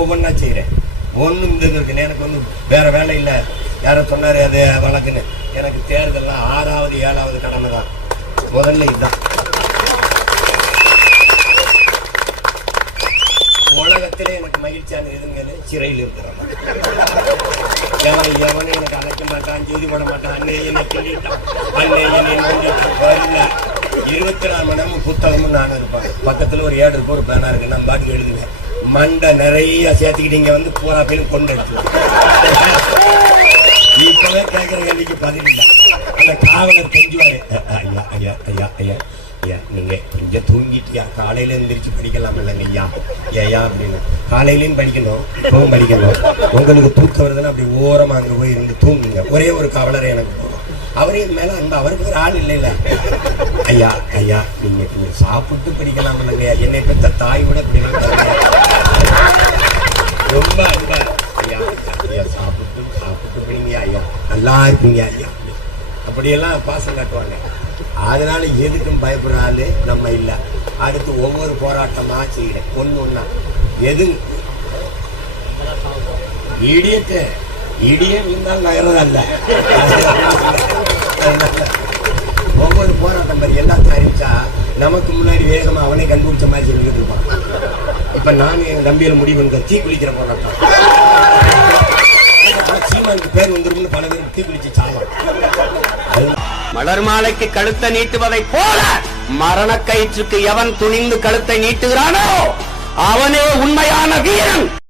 ஒவ்வொன்றா செய்கிறேன் ஒன்றும் இந்த இது எனக்கு வந்து வேறு வேலை இல்லை. யாரோ சொன்னார் அது வழக்குன்னு. எனக்கு தேர்தல்லாம் ஆறாவது ஏழாவது கடமை தான். முதல்ல இதுதான். உலகத்திலே எனக்கு மகிழ்ச்சியான எதுங்கன்னு சிறையில் இருக்கிறேன் எவன் எவனே எனக்கு அழைக்க மாட்டான் ஜோதி போட மாட்டான். அண்ணே என்னை கிள்ளிட்டான் அண்ணே என்னை வரல. இருபத்தி நாலு மணி நேரம் புத்தகமும் நான் இருப்பேன். பக்கத்தில் ஒரு ஏடு இருக்கு ஒரு பேனா இருக்கு. நான் பாட்டுக்கு எழுதுவேன். மண்டை நிறைய சேர்த்துக்கிட்டு இங்க வந்து பூரா பேரும் கொண்டு எடுத்து இப்பவே கேட்கிற கேள்விக்கு பதில் இல்லை. அந்த காவலர் கெஞ்சுவாரு. ஐயா ஐயா ஐயா ஐயா ஐயா நீங்க கொஞ்சம் தூங்கிட்டியா? காலையில எந்திரிச்சு படிக்கலாம் இல்லைங்க ஐயா. ஐயா அப்படின்னு. காலையிலயும் படிக்கணும் இப்பவும் படிக்கணும். உங்களுக்கு தூக்கம் வருதுன்னா அப்படி ஓரமா அங்க போய் இருந்து தூங்குங்க. ஒரே ஒரு காவலர் எனக்கு போதும். அவரே மேல அந்த அவருக்கு ஒரு ஆள் இல்லைல்ல. ஐயா ஐயா நீங்க கொஞ்சம் சாப்பிட்டு படிக்கலாம் இல்லைங்க என்னை பெற்ற தாய் விட பிடிக்கலாம் இருக்காங்க. ரொம்ப அன்பா ஐயா ஐயா சாப்பிட்டு சாப்பிட்டு போனீங்க ஐயா நல்லா இருக்கீங்க ஐயா அப்படியெல்லாம் பாசம் காட்டுவாங்க. அதனால எதுக்கும் பயப்படுற ஆளு நம்ம இல்லை. அடுத்து ஒவ்வொரு போராட்டமாக செய்கிறேன் ஒன்று ஒன்றா எது? இடியட்டு இடியம் இருந்தால் நகரம் அல்ல. ஒவ்வொரு போராட்டம் பாரு எல்லாத்தையும் அறிவிச்சா நமக்கு முன்னாடி வேகமாக அவனே கண்டுபிடிச்ச மாதிரி சொல்லிட்டு இருப்பான். இப்போ நான் என் தம்பியில் முடிவு தீ குளிக்கிற போராட்டம். பேர் வந்துரும்னு பல பேர் தீ குளிச்சு மலர் மாலைக்கு கழுத்தை நீட்டுவதை போல மரண கயிற்றுக்கு எவன் துணிந்து கழுத்தை நீட்டுகிறானோ அவனே உண்மையான வீரன்.